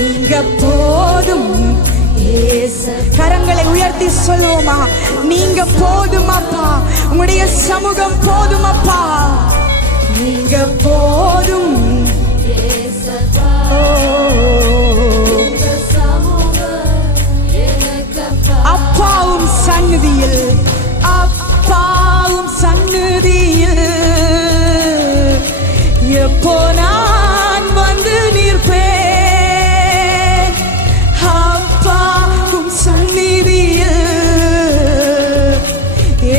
நீங்க போதும். கரங்களை உயர்த்தி சொல்லுவோமா? நீங்க போதுமப்பா, உங்களுடைய சமூகம் போதுமப்பா, நீங்க போதும். அப்பாவும் சந்நிதியில், அப்பாவும் சந்நிதியில் எப்போ நான் வந்து நிற்பேன். அப்பாவும் சந்நிதியில்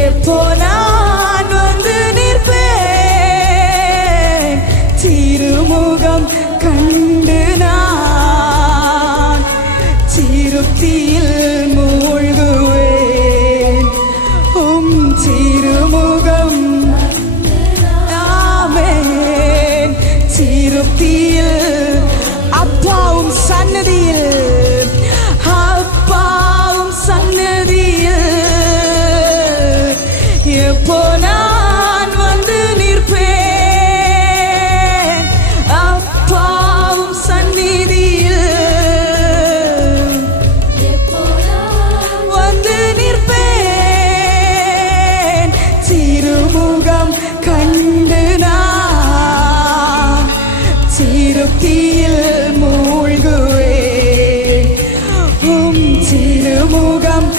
எப்போ நான் வந்து நிற்பேன். திருமுகம் கண்டு நான் திருப்தியில் மூழ்குவேன். திருமுகம் ஆமென். திருப்தியில் அப்பாவும் சந்நிதியில், அப்பாவும் சந்நிதியில் எப்போ நான் வந்து நிற்பேன். அப்பாவும் சந்நிதியில் வந்து நிற்பேன். திருமுகம் கண்டு நான் திருப்தியில் மூழ்குவேன். திருமுகம்